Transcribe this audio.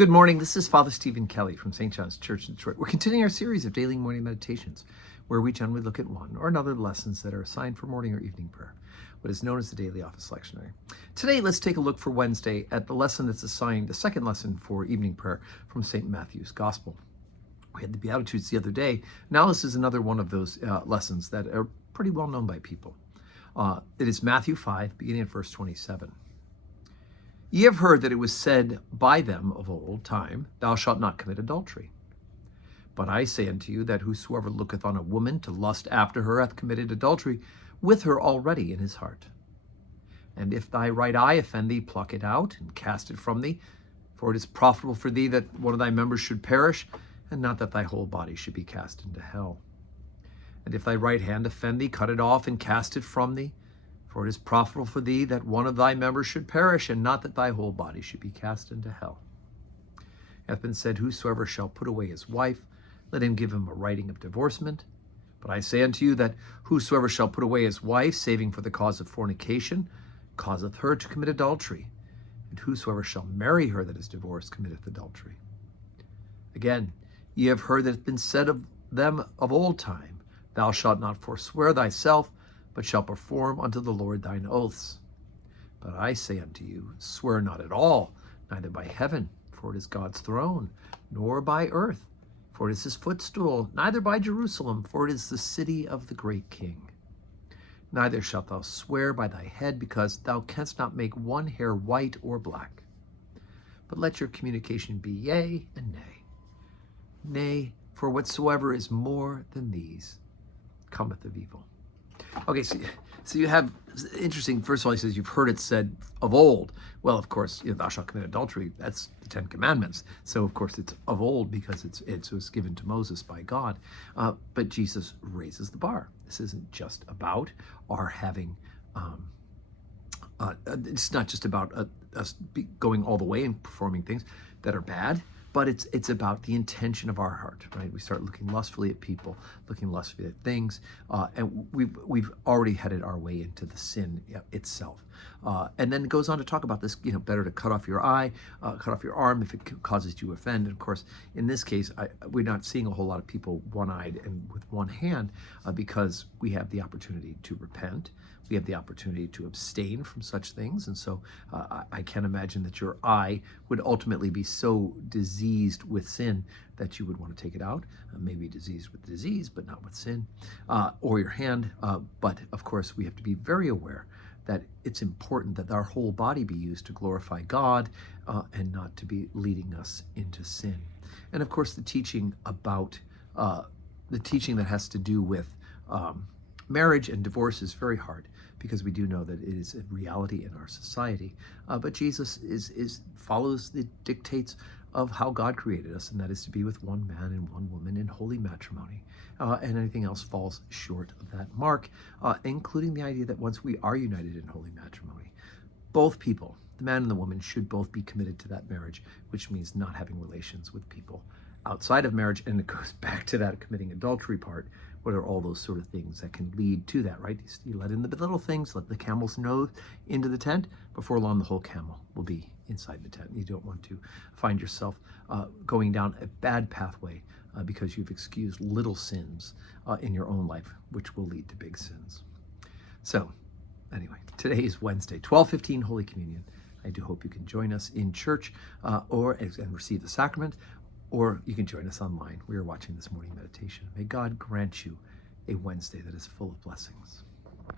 Good morning. This is Father Stephen Kelly from St. John's Church in Detroit. We're continuing our series of daily morning meditations, where we generally look at one or another lessons that are assigned for morning or evening prayer, what is known as the Daily Office Lectionary. Today, let's take a look for Wednesday at the lesson that's assigned, the second lesson for evening prayer from St. Matthew's Gospel. We had the Beatitudes the other day. Now this is another one of those lessons that are pretty well known by people. It is Matthew 5, beginning at verse 27. Ye have heard that it was said by them of old time, Thou shalt not commit adultery. But I say unto you that whosoever looketh on a woman to lust after her hath committed adultery with her already in his heart. And if thy right eye offend thee, pluck it out and cast it from thee. For it is profitable for thee that one of thy members should perish, and not that thy whole body should be cast into hell. And if thy right hand offend thee, cut it off and cast it from thee. For it is profitable for thee that one of thy members should perish, and not that thy whole body should be cast into hell. It hath been said, Whosoever shall put away his wife, let him give him a writing of divorcement. But I say unto you that whosoever shall put away his wife, saving for the cause of fornication, causeth her to commit adultery. And whosoever shall marry her that is divorced committeth adultery. Again, ye have heard that it hath been said of them of old time, Thou shalt not forswear thyself, but shalt perform unto the Lord thine oaths. But I say unto you, swear not at all, neither by heaven, for it is God's throne, nor by earth, for it is his footstool, neither by Jerusalem, for it is the city of the great King. Neither shalt thou swear by thy head, because thou canst not make one hair white or black. But let your communication be yea and nay. Nay, for whatsoever is more than these cometh of evil. Okay, so you have, interesting, first of all, he says, you've heard it said of old. Well, of course, thou shalt commit adultery, that's the Ten Commandments. So, of course, it's of old because it was given to Moses by God. But Jesus raises the bar. This isn't just about our having, it's not just about us going all the way and performing things that are bad, but it's about the intention of our heart, right? We start looking lustfully at people, looking lustfully at things, and we've already headed our way into the sin itself. And then it goes on to talk about this, better to cut off your eye, cut off your arm if it causes you to offend. And of course, in this case, we're not seeing a whole lot of people one-eyed and with one hand because we have the opportunity to repent. We have the opportunity to abstain from such things. And so I can't imagine that your eye would ultimately be so diseased with sin that you would want to take it out. Maybe diseased with disease, but not with sin. Or your hand. But of course, we have to be very aware that it's important that our whole body be used to glorify God and not to be leading us into sin. And of course, the teaching about, the teaching that has to do with marriage and divorce is very hard because we do know that it is a reality in our society. But Jesus follows the dictates of how God created us, and that is to be with one man and one woman in holy matrimony. And anything else falls short of that mark, including the idea that once we are united in holy matrimony, both people, the man and the woman, should both be committed to that marriage, which means not having relations with people outside of marriage. And it goes back to that committing adultery part. What are all those sort of things that can lead to that, right? You let in the little things, let the camel's nose into the tent. Before long, the whole camel will be inside the tent. You don't want to find yourself going down a bad pathway because you've excused little sins in your own life, which will lead to big sins. So anyway, today is Wednesday, 12:15 Holy Communion. I do hope you can join us in church and receive the sacrament, or you can join us online. We are watching this morning meditation. May God grant you a Wednesday that is full of blessings.